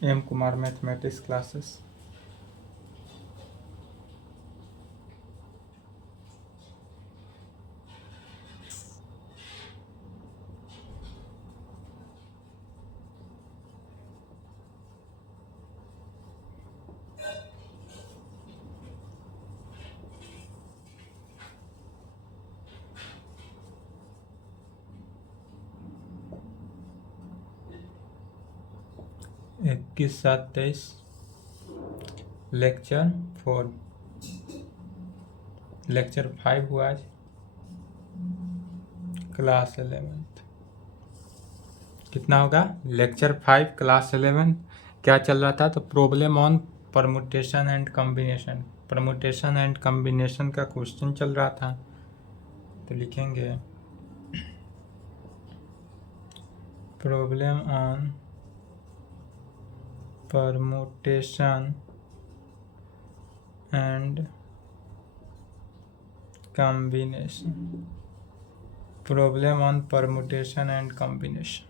M Kumar mathematics classes. इक्कीस 7 23 lecture 4 lecture 5 हुआ आज, क्लास 11th। कितना होगा? लेक्चर 5 क्लास 11 क्या चल रहा था? तो problem on permutation and combination, permutation and combination का क्वेश्चन चल रहा था। तो लिखेंगे problem on permutation and combination, problem on permutation and combination.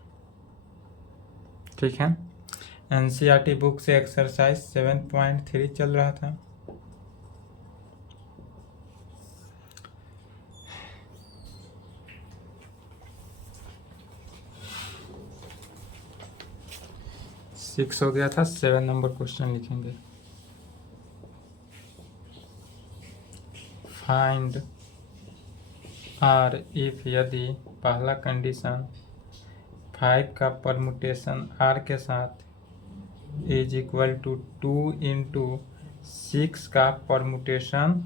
ठीक है। एनसीईआरटी बुक से एक्सरसाइज 7.3 चल रहा था। सिक्स हो गया था, 7 नंबर क्वेश्चन लिखेंगे। फाइंड आर इफ यदि पहला कंडीशन 5 का परमुटेशन आर के साथ इज इक्वल टू 2 इंटू 6 का परमुटेशन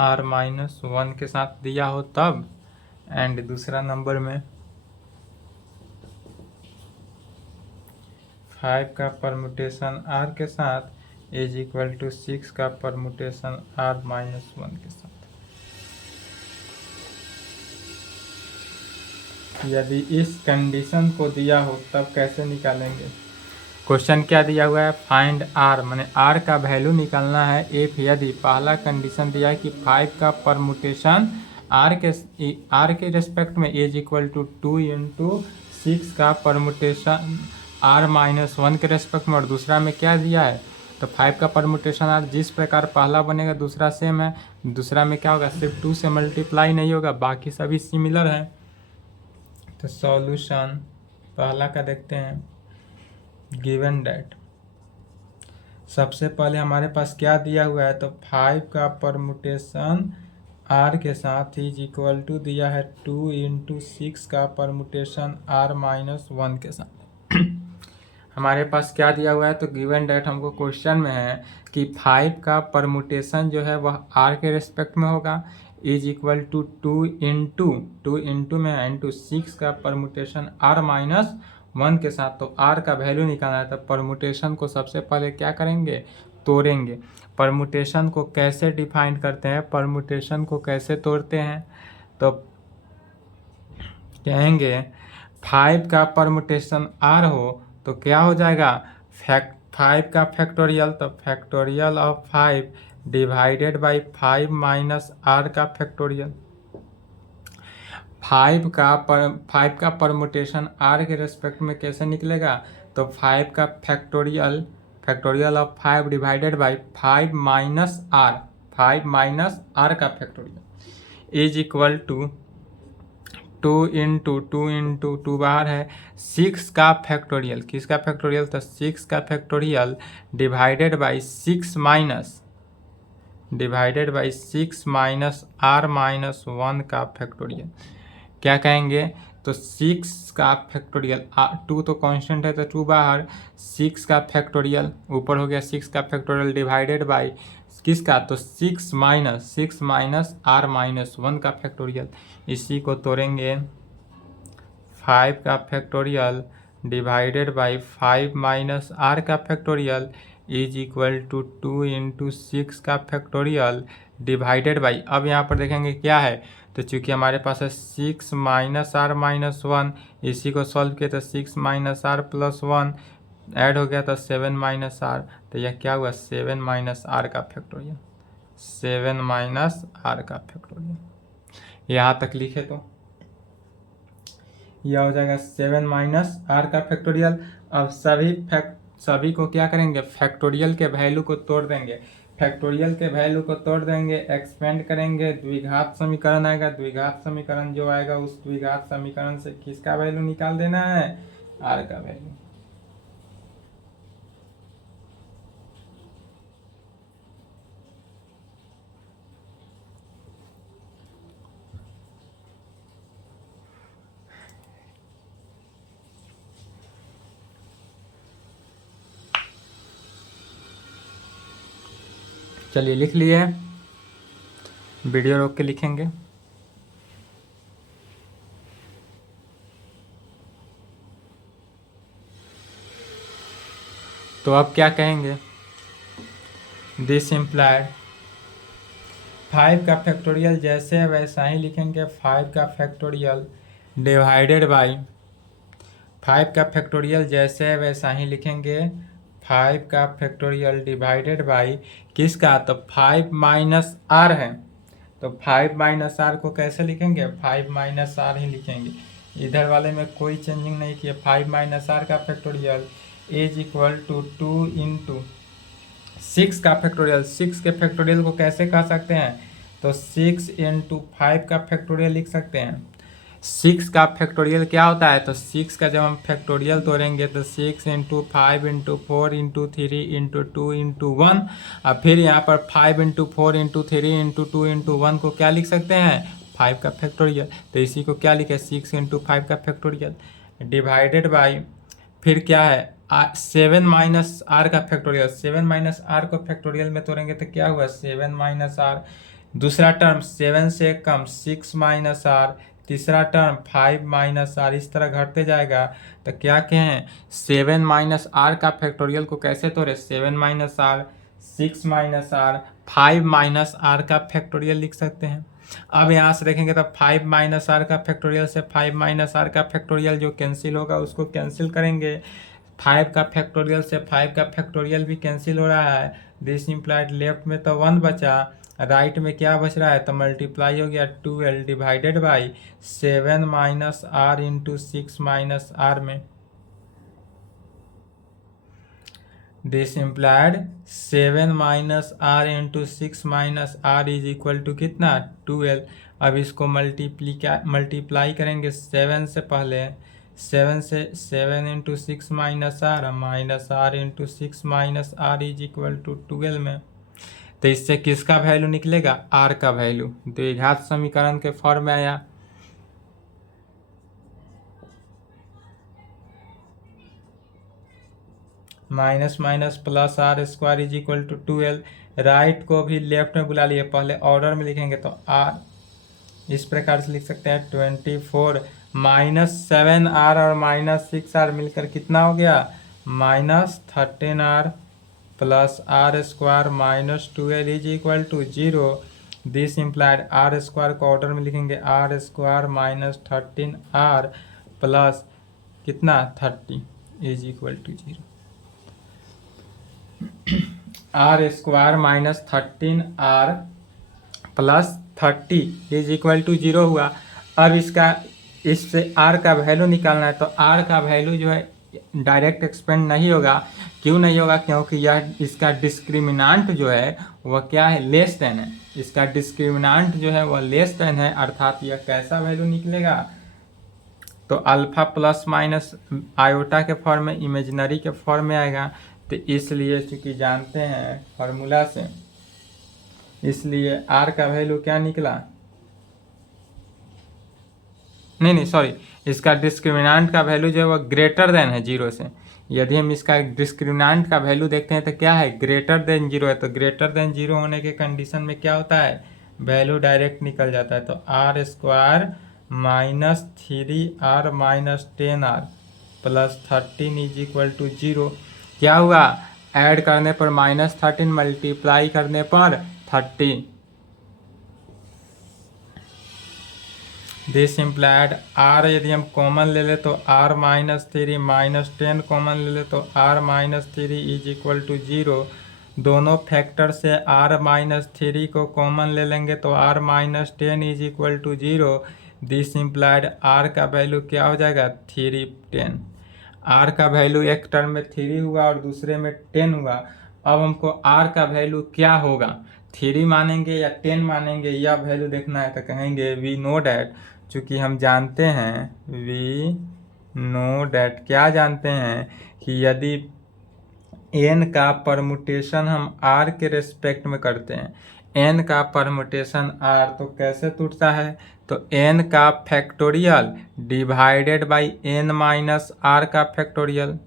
आर माइनस 1 के साथ दिया हो तब। एंड दूसरा नंबर में 5 का परमुटेशन आर के साथ इज इक्वल टू 6 का परमुटेशन आर माइनस 1 के साथ। यदि इस कंडीशन को दिया हो तब कैसे निकालेंगे? क्वेश्चन क्या दिया हुआ है? फाइंड आर, माने आर का वैल्यू निकालना है इफ यदि पहला कंडीशन दिया है कि 5 का परमुटेशन आर के रेस्पेक्ट में इज इक्वल टू 2 इंटू 6 का परमुटेशन आर माइनस 1 के रेस्पेक्ट में। और दूसरा में क्या दिया है? तो 5 का परमुटेशन आर जिस प्रकार पहला बनेगा दूसरा सेम है। दूसरा में क्या होगा? सिर्फ 2 से मल्टीप्लाई नहीं होगा, बाकी सभी सिमिलर हैं। तो सॉल्यूशन पहला का देखते हैं। गिवन दैट सबसे पहले हमारे पास क्या दिया हुआ है? तो 5 का परमुटेशन आर के साथ इज इक्वल टू दिया है 2 इंटू 6 का परमुटेशन आर माइनस 1 के साथ। हमारे पास क्या दिया हुआ है? तो गिवन दैट हमको क्वेश्चन में है कि 5 का परमुटेशन जो है वह आर के रेस्पेक्ट में होगा इज इक्वल टू 2 इंटू में इंटू 6 का परमुटेशन आर माइनस 1 के साथ। तो आर का वैल्यू निकालना है, तो परमुटेशन को सबसे पहले क्या करेंगे? तोड़ेंगे। परमुटेशन को कैसे डिफाइन करते हैं, परमुटेशन को कैसे तोड़ते हैं? तो कहेंगे 5 का परमुटेशन आर हो तो क्या हो जाएगा? 5 का फैक्टोरियल, तो factorial of 5 divided by 5 minus r का फैक्टोरियल। 5 का परमुटेशन आर के रेस्पेक्ट में कैसे निकलेगा? तो 5 का factorial of 5 divided by 5 minus r का factorial is equal to 2 into 2 बाहर है 6 का फैक्टोरियल। किसका फैक्टोरियल? तो 6 का factorial divided by 6 minus r minus 1 का फैक्टोरियल। क्या कहेंगे? तो 6 का फैक्टोरियल, 2 तो कांस्टेंट है तो 2 बाहर, 6 का फैक्टोरियल ऊपर हो गया 6 का फैक्टोरियल डिवाइडेड बाई किसका? तो 6 माइनस आर माइनस 1 का फैक्टोरियल। इसी को तोड़ेंगे। 5 का factorial divided by 5 minus r का factorial is equal to 2 into 6 का फैक्टोरियल डिवाइडेड बाई, अब यहाँ पर देखेंगे क्या है? तो चूंकि हमारे पास है 6 माइनस आर माइनस 1, इसी को सॉल्व किया तो 6 माइनस आर प्लस 1 ऐड हो गया तो 7 माइनस आर। तो यह क्या हुआ? 7 माइनस आर का फैक्टोरियल, 7 माइनस आर का फैक्टोरियल। यहाँ तक लिखे तो यह हो जाएगा 7 माइनस आर का फैक्टोरियल। अब सभी को क्या करेंगे, फैक्टोरियल के वैल्यू को तोड़ देंगे। फैक्टोरियल के वैल्यू को तोड़ देंगे, एक्सपेंड करेंगे, द्विघात समीकरण आएगा। द्विघात समीकरण जो आएगा उस द्विघात समीकरण से किसका वैल्यू निकाल देना है, आर का वैल्यू। चलिए लिख लिए, वीडियो रोक के लिखेंगे। तो अब क्या कहेंगे, दिस इम्प्लाइड 5 का फैक्टोरियल जैसे है वैसा ही लिखेंगे। 5 का फैक्टोरियल डिवाइडेड बाई 5 का फैक्टोरियल जैसे है वैसा ही लिखेंगे। 5 का फैक्टोरियल डिवाइडेड बाई किसका, तो 5 माइनस आर है, तो 5 माइनस आर को कैसे लिखेंगे, 5 माइनस आर ही लिखेंगे। इधर वाले में कोई चेंजिंग नहीं किया। 5 माइनस आर का factorial is equal to 2 into 6 का फैक्टोरियल। 6 के फैक्टोरियल को कैसे कह सकते हैं, तो 6 इंटू 5 का फैक्टोरियल लिख सकते हैं। 6 का फैक्टोरियल क्या होता है, तो 6 का जब हम फैक्टोरियल तोड़ेंगे तो 6 into 5 into 4 into 3 into 2 into 1, और फिर यहाँ पर 5 इंटू 4 इंटू 3 इंटू 2 इंटू 1 को क्या लिख सकते हैं, 5 का फैक्टोरियल। तो इसी को क्या लिखे, 6 इंटू 5 का फैक्टोरियल डिवाइडेड बाई फिर क्या है 7 माइनस आर का फैक्टोरियल। 7 माइनस आर को फैक्टोरियल में तोड़ेंगे तो क्या हुआ, 7 माइनस आर, दूसरा टर्म 7 से कम 6 माइनस आर, तीसरा टर्म 5 माइनस आर, इस तरह घटते जाएगा। तो क्या कहें, 7 माइनस आर का फैक्टोरियल को कैसे तोड़े, 7 minus r, 6 minus r, 5 minus r का फैक्टोरियल लिख सकते हैं। अब यहाँ से देखेंगे तो 5 माइनस आर का फैक्टोरियल से 5 माइनस आर का फैक्टोरियल जो कैंसिल होगा उसको कैंसिल करेंगे। 5 का फैक्टोरियल से 5 का फैक्टोरियल भी कैंसिल हो रहा है। दिस इम्प्लाइड लेफ्ट में तो 1 बचा, राइट में क्या बच रहा है, तो मल्टीप्लाई हो गया 12 divided by 7 minus r into 6 minus r में। This implied 7 minus r into 6 minus r is equal to कितना, 12। अब इसको मल्टीप्लाई करेंगे 7 से पहले, 7 से 7 into 6 minus r into 6 minus r is equal to 12 में। तो इससे किसका वैल्यू निकलेगा, आर का वैल्यू। द्विघात समीकरण के फॉर्म में आया। Minus minus plus r square is equal to 12। Right को भी लेफ्ट में बुला लिए, पहले ऑर्डर में लिखेंगे तो आर इस प्रकार से लिख सकते हैं 24 माइनस 7 आर और माइनस 6 आर मिलकर कितना हो गया, minus 13 r plus r square minus 12 is equal to 0। This implied r square को ऑर्डर में लिखेंगे, r square minus 13 r plus कितना 30 is equal to 0। R square minus 13 r plus 30 is equal to 0 हुआ। अब इससे आर का value निकालना है, तो आर का वैल्यू जो है डायरेक्ट एक्सपेंड नहीं होगा। क्यों नहीं होगा, क्योंकि यह इसका डिस्क्रिमिनांट जो है वह क्या है, लेस देन है। इसका डिस्क्रिमिनांट जो है वह लेस देन है, अर्थात यह कैसा वैल्यू निकलेगा, तो अल्फा प्लस माइनस आयोटा के फॉर्म में, इमेजिनरी के फॉर्म में आएगा। तो इसलिए चूंकि जानते हैं फॉर्मूला से, इसलिए आर का वैल्यू क्या निकला, नहीं सॉरी, इसका डिस्क्रिमिनांट का वैल्यू जो है वह ग्रेटर देन है 0 से। यदि हम इसका डिस्क्रिमिनांट का वैल्यू देखते हैं तो क्या है, ग्रेटर देन 0 है। तो ग्रेटर देन 0 होने के कंडीशन में क्या होता है, वैल्यू डायरेक्ट निकल जाता है। तो r square minus 3 minus 10 plus 13 is equal to 0। क्या हुआ, ऐड करने पर माइनस 13, मल्टीप्लाई करने पर 30। दिस इम्प्लाइड आर यदि हम कॉमन ले ले तो आर माइनस 3 माइनस 10 कॉमन ले ले तो r minus 3 is equal to 0। दोनों फैक्टर से आर माइनस 3 को कॉमन ले लेंगे तो r minus 10 is equal to 0। This implied r का वैल्यू क्या हो जाएगा, 310। आर का वैल्यू एक टर्म में 3 हुआ और दूसरे में 10 हुआ। अब हमको आर का वैल्यू क्या होगा, 3 मानेंगे या 10 मानेंगे, यह वैल्यू देखना है। तो कहेंगे वी नो डैट, चूँकि हम जानते हैं, वी नो डैट क्या जानते हैं कि यदि एन का परमुटेशन हम आर के रेस्पेक्ट में करते हैं, एन का परमुटेशन आर, तो कैसे टूटता है, तो एन का factorial divided by n minus r का फैक्टोरियल,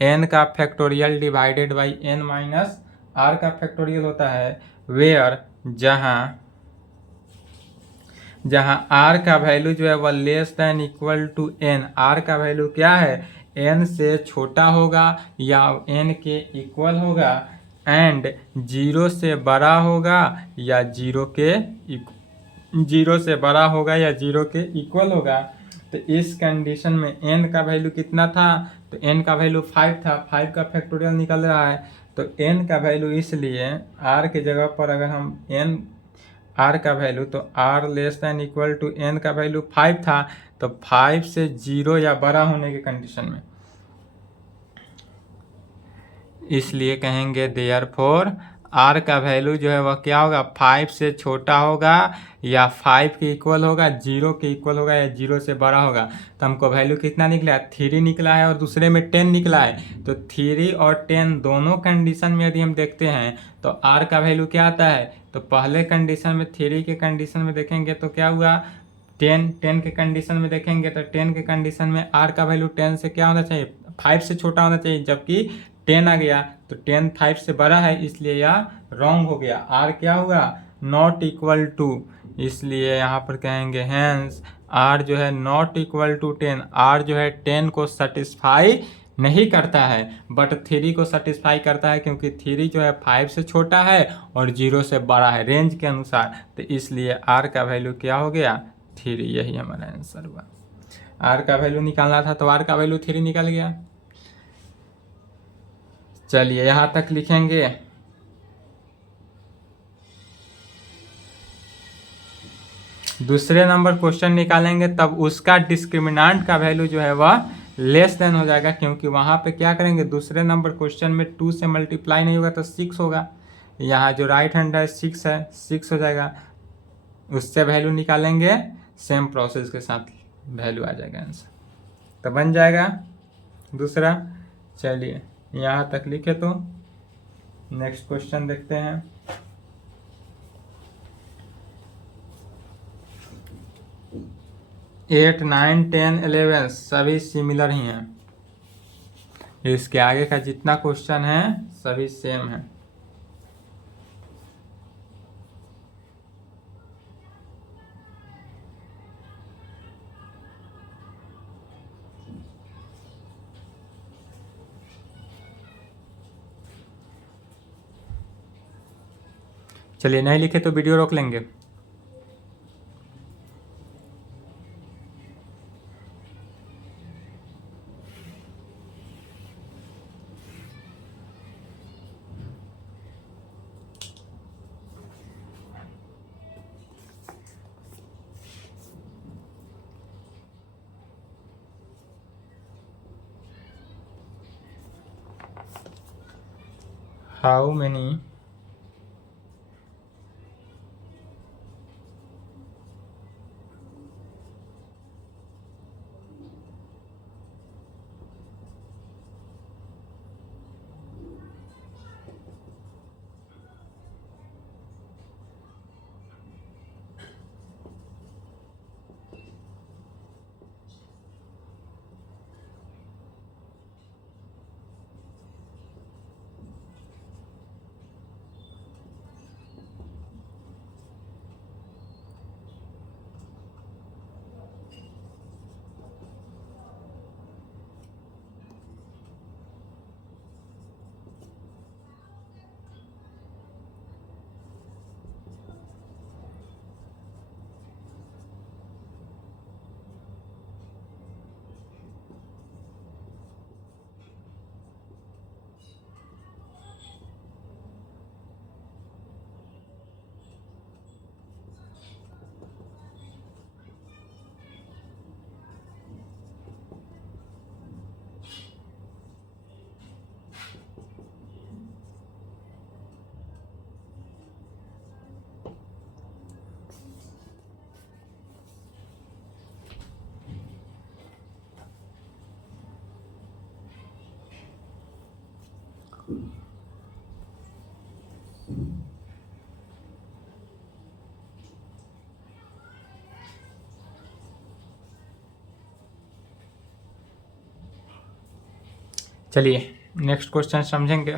एन का factorial divided by n minus r का फैक्टोरियल होता है, वेयर जहाँ आर का वैल्यू जो है वह less than equal to n, r का वैल्यू क्या है, एन से छोटा होगा या एन के इक्वल होगा, एंड 0 से बड़ा होगा या 0 से बड़ा होगा या 0 के इक्वल होगा। तो इस कंडीशन में एन का वैल्यू कितना था, तो एन का वैल्यू 5 था, 5 का फैक्टोरियल निकल रहा है। तो एन का वैल्यू, इसलिए आर के जगह पर अगर हम एन आर का वैल्यू, तो r less than equal to n का वैल्यू 5 था, तो 5 से 0 या बड़ा होने के कंडीशन में, इसलिए कहेंगे देयरफॉर आर का वैल्यू जो है वह क्या होगा, 5 से छोटा होगा या 5 के इक्वल होगा, 0 के इक्वल होगा या 0 से बड़ा होगा। तो हमको वैल्यू कितना निकला है, 3 निकला है और दूसरे में 10 निकला है। तो 3 और 10 दोनों कंडीशन में यदि हम देखते हैं तो आर का वैल्यू क्या आता है, तो पहले कंडीशन में 3 के कंडीशन में देखेंगे तो क्या हुआ, 10 के कंडीशन में देखेंगे तो 10 के कंडीशन में आर का वैल्यू 10 से क्या होना चाहिए, 5 से छोटा होना चाहिए, जबकि 10 आ गया तो 10 5 से बड़ा है, इसलिए यह रॉन्ग हो गया, आर क्या हुआ, नॉट इक्वल टू, इसलिए यहाँ पर कहेंगे हैंस आर जो है नॉट इक्वल टू 10, आर जो है 10 को सेटिस्फाई नहीं करता है, बट 3 को सेटिस्फाई करता है, क्योंकि 3 जो है 5 से छोटा है और 0 से बड़ा है रेंज के अनुसार। तो इसलिए आर का वैल्यू क्या हो गया, 3, यही हमारा आंसर हुआ। आर का वैल्यू निकालना था तो आर का वैल्यू 3 निकल गया। चलिए यहाँ तक लिखेंगे। दूसरे नंबर क्वेश्चन निकालेंगे तब उसका डिस्क्रिमिनांट का वैल्यू जो है वह लेस देन हो जाएगा, क्योंकि वहाँ पे क्या करेंगे, दूसरे नंबर क्वेश्चन में 2 से मल्टीप्लाई नहीं होगा तो 6 होगा, यहाँ जो राइट हैंड है 6 है, 6 हो जाएगा, उससे वैल्यू निकालेंगे, सेम प्रोसेस के साथ वैल्यू आ जाएगा आंसर, तो बन जाएगा दूसरा। चलिए यहाँ तक लिखे, तो नेक्स्ट क्वेश्चन देखते हैं। एट 9 10 11 सभी सिमिलर ही हैं, इसके आगे का जितना क्वेश्चन है सभी सेम है। चलिए नहीं लिखे तो वीडियो रोक लेंगे। हाउ मेनी चलिए नेक्स्ट क्वेश्चन समझेंगे।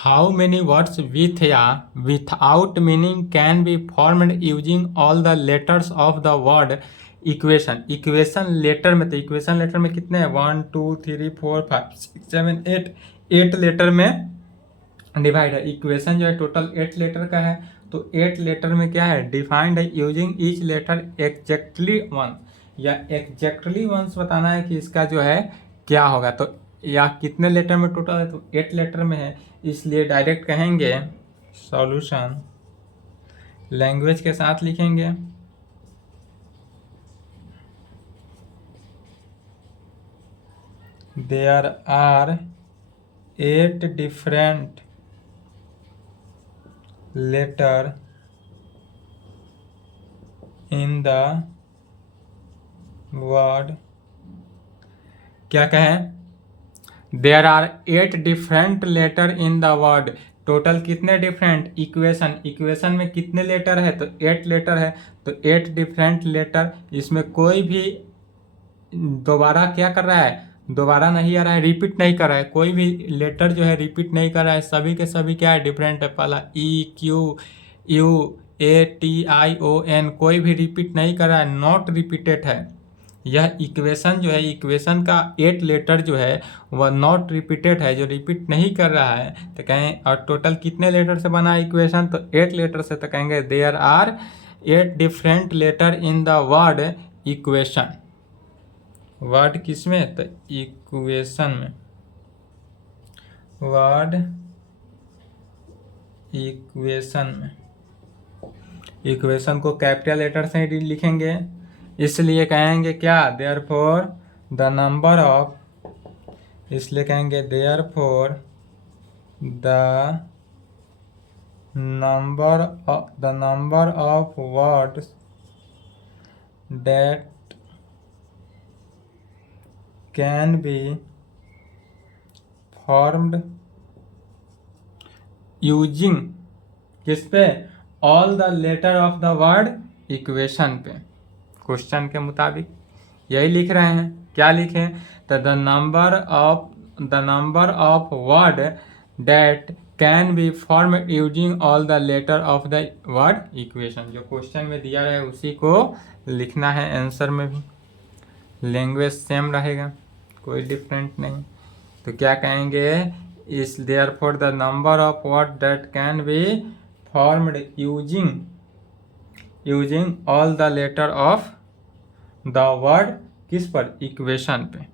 How many words with या without meaning can be formed using all the letters of the word equation? Equation letter में, तो इक्वेशन लेटर में कितने हैं? 1 2 3 4 5 6 7 8 8 लेटर में डिवाइड है। इक्वेशन जो है टोटल 8 लेटर का है, तो 8 लेटर में क्या है? डिफाइंड है using each letter exactly one, या एग्जैक्टली वंस बताना है कि इसका जो है क्या होगा। तो या कितने लेटर में टोटल है? तो 8 लेटर में है, इसलिए डायरेक्ट कहेंगे सॉल्यूशन लैंग्वेज के साथ लिखेंगे। There are 8 different letter in the word, क्या कहें? There are 8 different letter in the word. Total कितने डिफरेंट? इक्वेशन में कितने लेटर है? तो 8 लेटर है, तो 8 डिफरेंट लेटर। इसमें कोई भी दोबारा क्या कर रहा है? दोबारा नहीं आ रहा है, रिपीट नहीं कर रहा है। कोई भी लेटर जो है रिपीट नहीं कर रहा है, सभी के सभी क्या है? डिफरेंट है। पहला E Q U A T I O N, कोई भी रिपीट नहीं कर रहा है, नॉट रिपीटेड है। यह इक्वेशन जो है, इक्वेशन का 8 लेटर जो है वह नॉट रिपीटेड है, जो रिपीट नहीं कर रहा है। तो कहें और टोटल कितने लेटर से बना है इक्वेशन? तो 8 लेटर से। तो कहेंगे there are 8 different letter in the word equation. Word किस में? तो इक्वेशन में। वर्ड इक्वेशन में। इक्वेशन को कैपिटल लेटर से ही लिखेंगे, इसलिए कहेंगे क्या? देयरफॉर द नंबर ऑफ, इसलिए कहेंगे therefore the number of words that can be formed using किस पे? All the letter of the word equation पे। क्वेश्चन के मुताबिक यही लिख रहे हैं। क्या लिखें? तो the number of word that can be form using all the letter of the word equation. जो क्वेश्चन में दिया है उसी को लिखना है। आंसर में भी लैंग्वेज सेम रहेगा, कोई डिफरेंट नहीं। तो क्या कहेंगे? Is therefore the number of word that can be formed using all the letter of the word किस पर? इक्वेशन पे।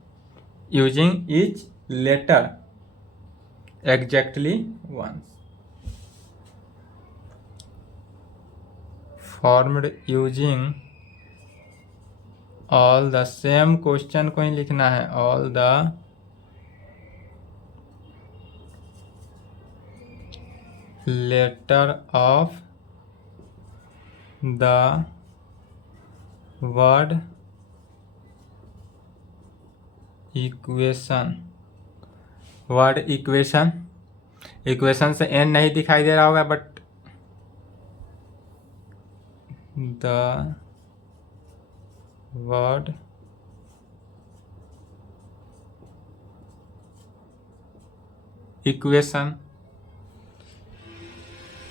Using each letter exactly once, formed using all the, same question को ही लिखना है, all the letter of the word equation. Word equation, equation से N नहीं दिखाई दे रहा होगा, but the word equation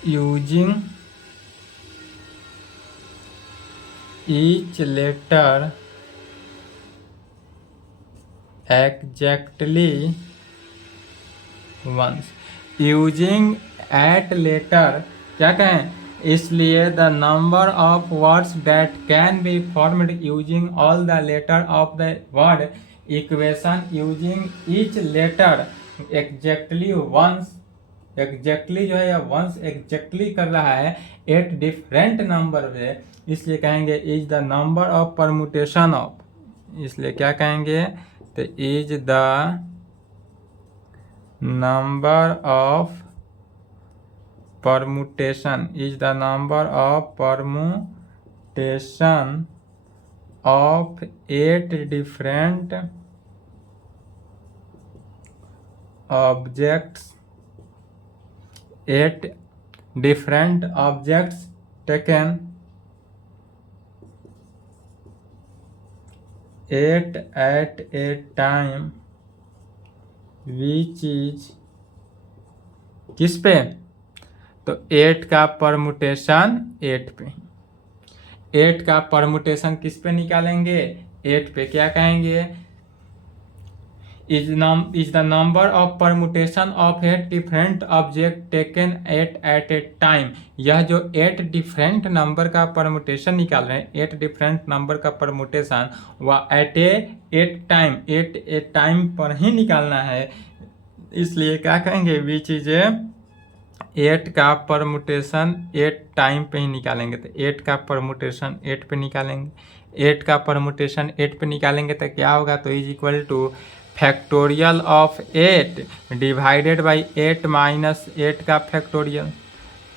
using each letter exactly once, using 8 letter, क्या कहें? इसलिए the number of words that can be formed using all the letter of the word equation using each letter exactly once. Exactly जो है या once exactly कर रहा है 8 different number से, इसलिए कहेंगे is the number of permutation of, इसलिए क्या कहेंगे? तो is the number of permutation is the number of permutation of 8 different objects taken at a time which is किस पे? तो 8 का परमुटेशन 8 पे, 8 का परमुटेशन किस पे निकालेंगे? 8 पे। क्या कहेंगे? Is the number of permutation of 8 different object taken at a time. यह जो 8 डिफरेंट नंबर का परमुटेशन निकाल रहे हैं, 8 डिफरेंट नंबर का परमुटेशन वह एट ए टाइम पर ही निकालना है, इसलिए क्या कहेंगे? विच इज 8 का परमुटेशन 8 टाइम पे ही निकालेंगे। तो 8 का परमुटेशन 8 पे निकालेंगे, 8 का परमुटेशन 8 पे निकालेंगे तो क्या होगा? तो is equal two factorial of 8 divided by 8 minus 8 का factorial,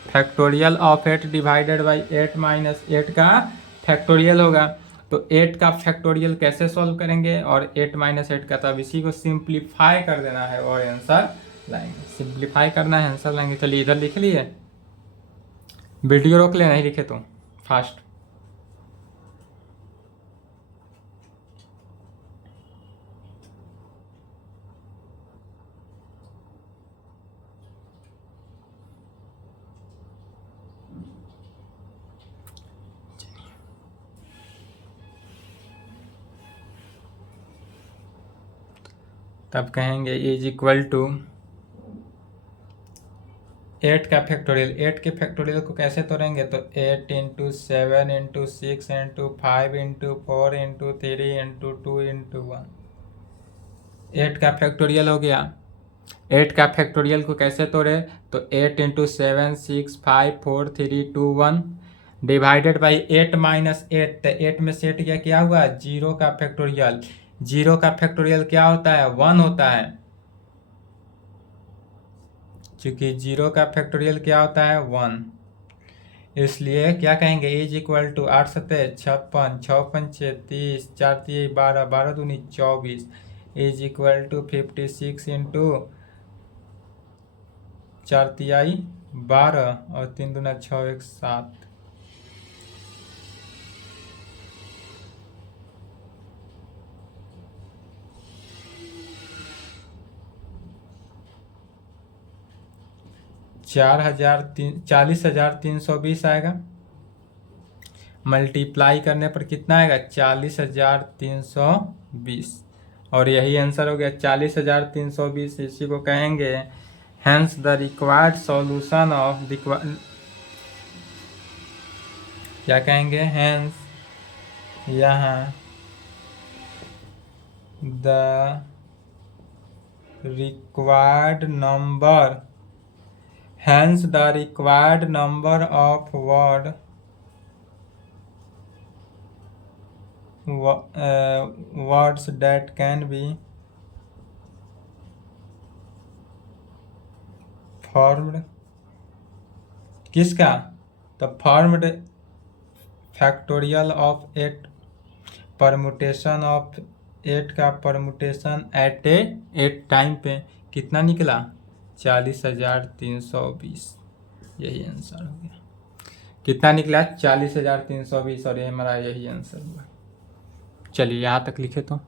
factorial of 8 divided by 8 minus 8 का फैक्टोरियल होगा। तो 8 का फैक्टोरियल कैसे सॉल्व करेंगे? और 8 माइनस 8 का, तब इसी को सिंप्लीफाई कर देना है और आंसर लाएंगे। सिंप्लीफाई करना है, आंसर लाएंगे। चलिए इधर लिख लिए, वीडियो रोक ले, नहीं लिखे तो फास्ट। तब कहेंगे इज इक्वल टू 8 का फैक्टोरियल, 8 के फैक्टोरियल को कैसे तोड़ेंगे? तो 8 into 7 into 6 into 5 into 4 into 3 into 2 into 1, 8 का फैक्टोरियल हो गया। 8 का फैक्टोरियल को कैसे तोड़े? तो 8 इंटू 7 6 5 4 3 2 1 डिवाइडेड बाई 8 माइनस 8, तो 8 में सेट किया, क्या हुआ? 0 का फैक्टोरियल। 0 का फैक्टोरियल क्या होता है? 1 होता है, क्योंकि 0 का फैक्टोरियल क्या होता है? 1। इसलिए क्या कहेंगे? इज इक्वल टू 8 सत्ते 56, 6 पंचे 30, 4 तिये 12, 12 दूनी 24 इज इक्वल टू 56 इंटू 4 तिहाई 12 और 3 दूना 6 1 7। चार हजार 40,320 आएगा। मल्टीप्लाई करने पर कितना आएगा? 40,320, और यही आंसर हो गया 40,320। इसी को कहेंगे hence the required solution of क्या कहेंगे? हैंस यहाँ the required number, hence the required number of words that can be formed, किसका? तो formed factorial of 8 permutation of 8 का permutation at a 8 टाइम पे कितना निकला? 40,320। यही आंसर हो गया। कितना निकला? 40,320, और ये हमारा यही आंसर हुआ। चलिए यहाँ तक लिखे तो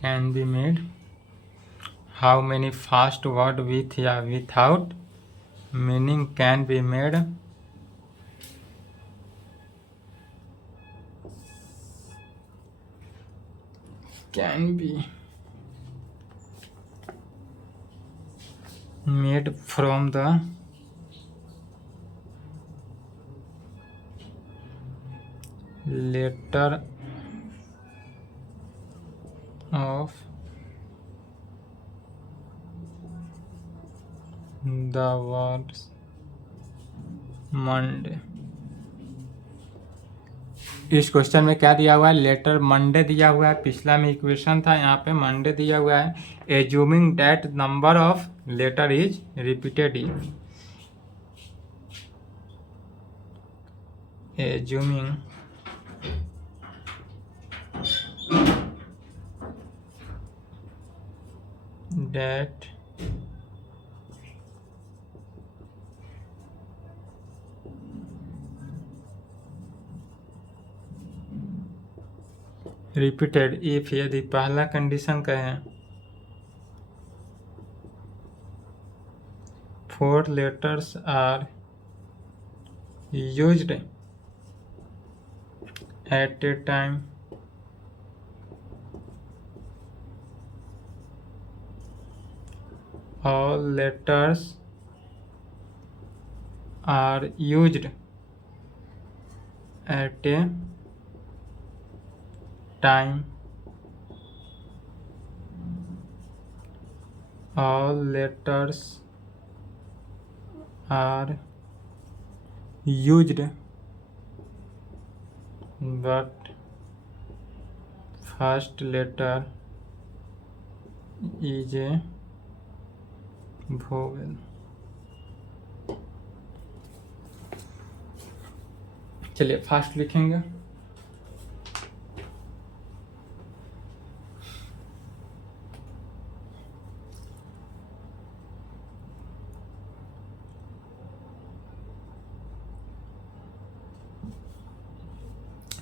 can be made. How many fast word with या without meaning can be made? Can be made from the letter of the words Monday. इस क्वेश्चन में क्या दिया हुआ है? लेटर मंडे दिया हुआ है। पिछला में इक्वेशन था, यहाँ पे मंडे दिया हुआ है। Assuming that number of letter is repeated in, assuming that repeated if, यदि पहला कंडीशन कहें 4 letters are used at a time, all letters are used at a time, all letters are used but first letter is a vowel। चलिए fast लिखेंगे।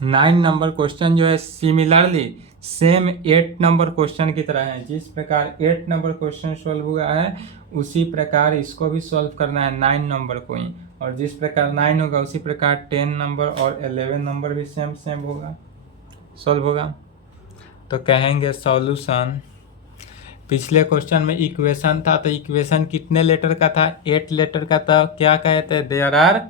Nine number question जो है similarly same 8 number question की तरह है। जिस प्रकार 8 number question solve हुआ है उसी प्रकार इसको भी सॉल्व करना है 9 नंबर को ही, और जिस प्रकार 9 होगा उसी प्रकार 10 नंबर और 11 नंबर भी सेम सेम होगा, सॉल्व होगा। तो कहेंगे सॉल्यूशन। पिछले क्वेश्चन में इक्वेशन था, तो इक्वेशन कितने लेटर का था? 8 लेटर का था। क्या कहे थे? There are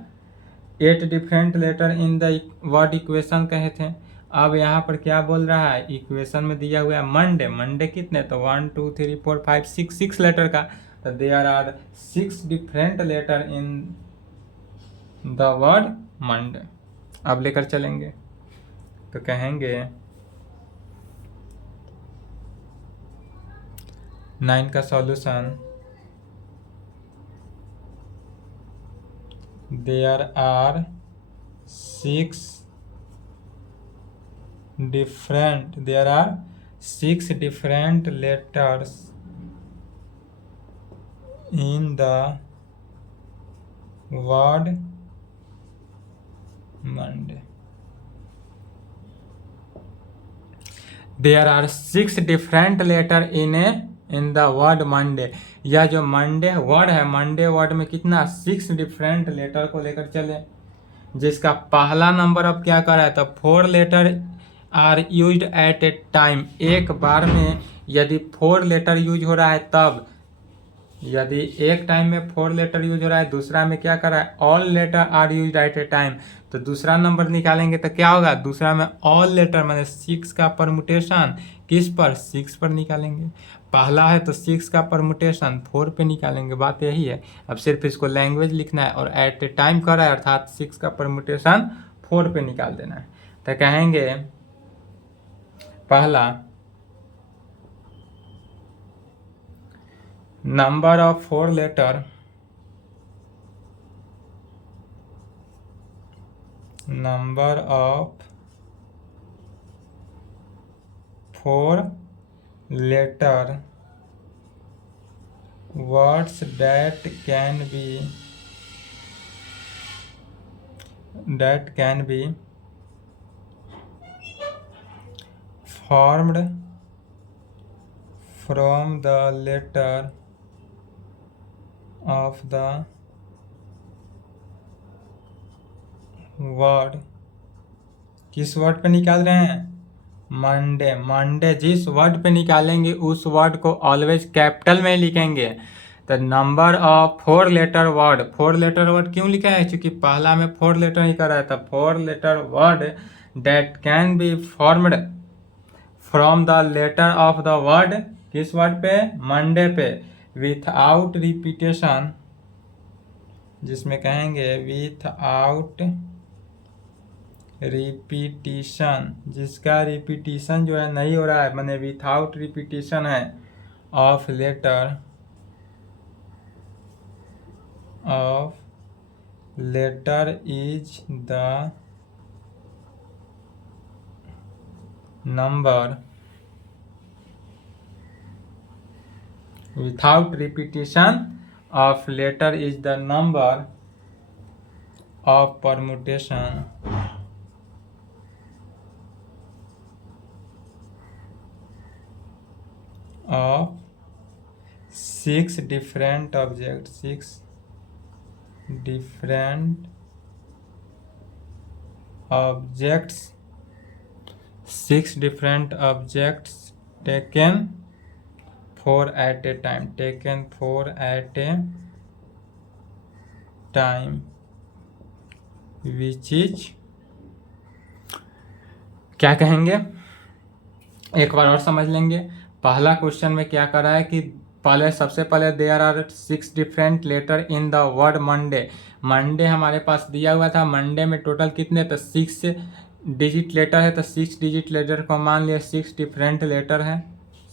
8 different letter in the word equation कहे थे। अब यहाँ पर क्या बोल रहा है? इक्वेशन में दिया हुआ है मंडे। मंडे कितने? तो 1 2 3 4 5 6 लेटर का। तो there are 6 different letter in the word Monday. अब लेकर चलेंगे तो कहेंगे 9 का solution. There are 6 different letters in the word Monday। There are 6 different letters in the word Monday। यह जो मंडे वर्ड है, मंडे वर्ड में कितना? 6 डिफरेंट लेटर को लेकर चले, जिसका पहला नंबर अब क्या कर रहा है? तो 4 letter are used at a time. एक बार में यदि 4 लेटर यूज हो रहा है तब, यदि एक टाइम में 4 लेटर यूज हो रहा है, दूसरा में क्या कर रहा है? All letter are use at a time. तो दूसरा नंबर निकालेंगे तो क्या होगा? दूसरा में ऑल लेटर माने 6 का परमुटेशन किस पर? 6 पर निकालेंगे। पहला है तो 6 का परमुटेशन 4 पे निकालेंगे। बात यही है। अब सिर्फ इसको लैंग्वेज लिखना है और एट ए टाइम कर रहा है, अर्थात 6 का परमुटेशन 4 पे निकाल देना है। तो कहेंगे पहला number of 4 letter, number of 4 letter words that can be formed from the letter of the word, किस वर्ड पे निकाल रहे हैं? मंडे। मंडे जिस वर्ड पे निकालेंगे उस वर्ड को ऑलवेज कैपिटल में लिखेंगे। तो number of 4 letter word, 4 letter word क्यों लिखा है? क्योंकि पहला में 4 लेटर ही कर रहा था। 4 letter word that can be formed from the letter of the word, किस वर्ड पे? मंडे पे, विथआउट रिपीटेशन, जिसमें कहेंगे विथआउट रिपीटिशन, जिसका रिपीटिशन जो है नहीं हो रहा है, माने विथआउट रिपीटिशन है, of letter is the number, without repetition of letter is the number of permutation of 6 different objects, 6 different objects, 6 different objects taken 4 at a time, taken 4 at a time, which is, क्या कहेंगे? एक बार और समझ लेंगे। पहला question में क्या कर रहा है कि सबसे पहले there are 6 different letter in the word Monday. Monday हमारे पास दिया हुआ था, मंडे में टोटल कितने? तो 6 डिजिट लेटर है, तो 6 डिजिट लेटर को मान लिया 6 डिफरेंट लेटर है,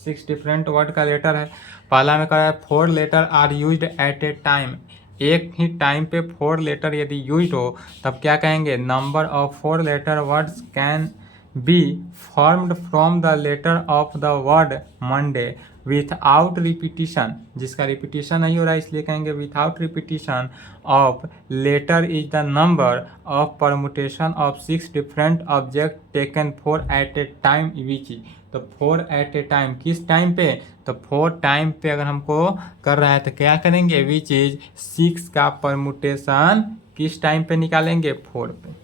6 डिफरेंट वर्ड का लेटर है। पहला में कर रहा है 4 letter are used at a time, एक ही टाइम पे 4 लेटर यदि यूज हो तब क्या कहेंगे? Number of 4 letter words can be formed from the letter of the word Monday without repetition, जिसका रिपीटिशन नहीं हो रहा है इसलिए कहेंगे without repetition of letter is the number of permutation of 6 different object taken 4 at a time, which is, तो 4 at a time, किस time पे? तो 4 टाइम पे अगर हमको कर रहा है तो क्या करेंगे? विच इज 6 का परमुटेशन किस टाइम पे निकालेंगे? 4 पे।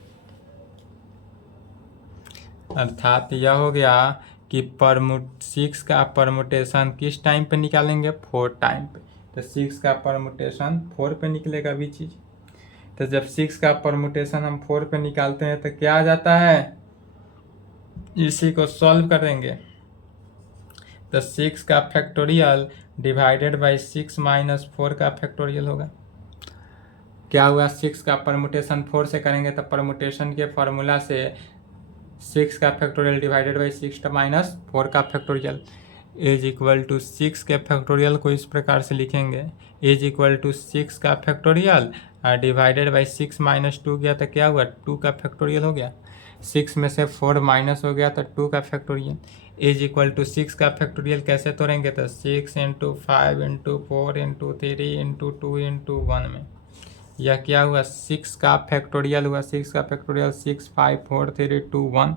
अर्थात यह हो गया कि 6 का परमुटेशन किस टाइम पे निकालेंगे? 4 टाइम पे। तो 6 का परमुटेशन 4 पे निकलेगा भी चीज। तो जब 6 का परमुटेशन हम 4 पे निकालते हैं तो क्या आ जाता है? इसी को सॉल्व करेंगे तो 6 का फैक्टोरियल डिवाइडेड बाई 6 माइनस 4 का फैक्टोरियल होगा। क्या हुआ? 6 का परमुटेशन 4 से करेंगे तो परमुटेशन के फॉर्मूला से 6 का फैक्टोरियल डिवाइडेड बाई 6 माइनस 4 का फैक्टोरियल इज इक्वल टू 6 के फैक्टोरियल को इस प्रकार से लिखेंगे, इज इक्वल टू 6 का फैक्टोरियल और डिवाइडेड बाई 6 माइनस 2 गया तो क्या हुआ? 2 का फैक्टोरियल हो गया। 6 में से 4 माइनस हो गया तो 2 का फैक्टोरियल इज इक्वल टू 6 का फैक्टोरियल कैसे तोड़ेंगे? तो 6 into 5 into 4 into 3 into 2 into 1 में यह क्या हुआ? 6 का फैक्टोरियल हुआ। 6 का फैक्टोरियल 6 5 4 3 2 1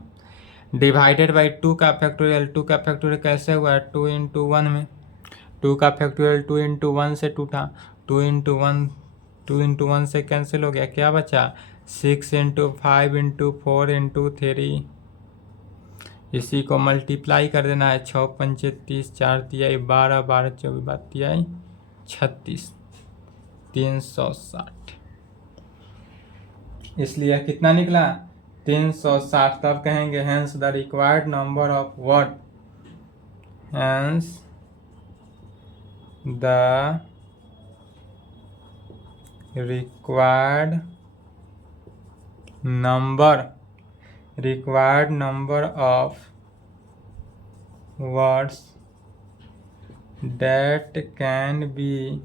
डिवाइडेड बाई 2 का फैक्टोरियल, 2 का फैक्टोरियल कैसे हुआ? 2 इंटू 1 में 2 का फैक्टोरियल 2 इंटू 1 से टूटा, 2 इंटू 1 से कैंसिल हो गया, क्या बचा? 6 इंटू 5 इंटू 4 इंटू 3, इसी को मल्टीप्लाई कर देना है। 6 पंचे 30, 4 तिहाई 12, 12 24 बात तिहाई 36, 360। इसलिए कितना निकला? 360। तब कहेंगे hence the required number of word, hence the required number of words that can be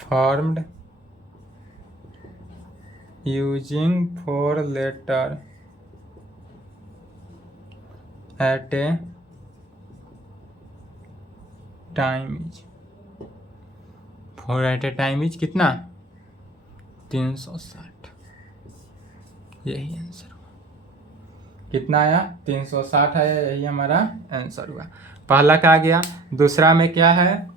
formed using 4 letter at a time is, 4 at a time is कितना? 360। यही आंसर हुआ। कितना आया 360 आया, यही हमारा आंसर हुआ। पहला का आ गया। दूसरा में क्या है,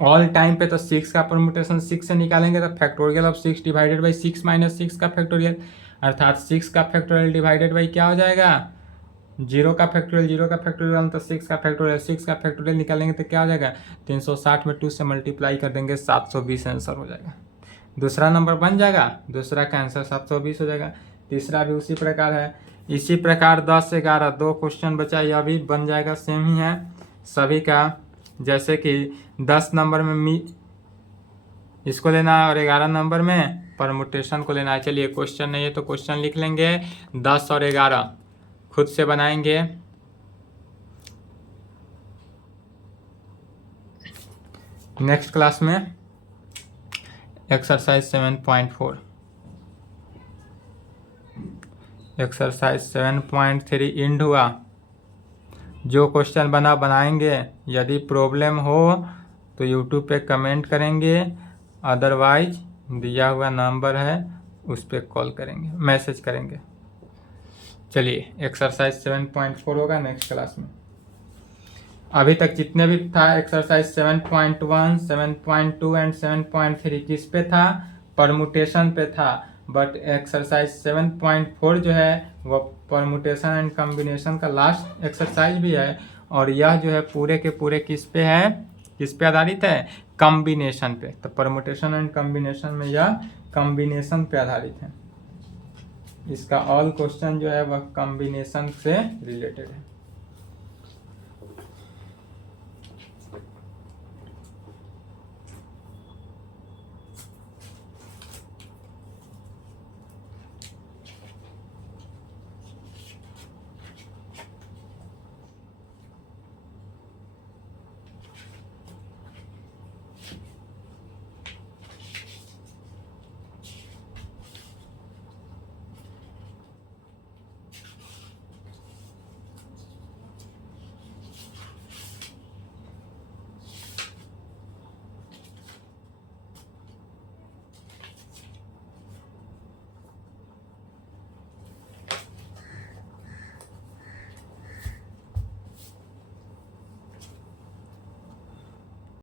ऑल टाइम पे तो 6 का परमुटेशन 6 से निकालेंगे तो factorial of 6 divided by 6 minus 6 का फैक्टोरियल, अर्थात 6 का फैक्टोरियल डिवाइडेड बाई क्या हो जाएगा 0 का फैक्टोरियल, 0 का फैक्टोरियल तो 6 का फैक्टोरियल, 6 का फैक्टोरियल निकालेंगे तो क्या हो जाएगा 360 में 2 से मल्टीप्लाई कर देंगे 720 आंसर हो जाएगा। दूसरा नंबर बन जाएगा, दूसरा का आंसर 720 हो जाएगा। तीसरा भी उसी प्रकार है। इसी प्रकार 10 से 11 2 क्वेश्चन बचा, यह भी बन जाएगा, सेम ही है सभी का। जैसे कि 10 नंबर में इसको लेना है और 11 नंबर में परमुटेशन को लेना है। चलिए क्वेश्चन नहीं है तो क्वेश्चन लिख लेंगे, 10 और 11 खुद से बनाएंगे। नेक्स्ट क्लास में एक्सरसाइज 7.4, एक्सरसाइज 7.3 इंड हुआ। जो क्वेश्चन बना बनाएंगे, यदि प्रॉब्लम हो तो यूट्यूब पे कमेंट करेंगे, अदरवाइज दिया हुआ नंबर है उस पर कॉल करेंगे, मैसेज करेंगे। चलिए एक्सरसाइज 7.4 होगा नेक्स्ट क्लास में। अभी तक जितने भी था एक्सरसाइज 7.1, 7.2 एंड 7.3 किस पे था, परमुटेशन पे था। बट एक्सरसाइज 7.4 जो है वो परमुटेशन एंड कॉम्बिनेशन का लास्ट एक्सरसाइज भी है, और यह जो है पूरे के पूरे किस पे है, किस पे आधारित है, कॉम्बिनेशन पे। तो परमुटेशन एंड कॉम्बिनेशन में यह कॉम्बिनेशन पे आधारित है। इसका ऑल क्वेश्चन जो है वह कॉम्बिनेशन से रिलेटेड है।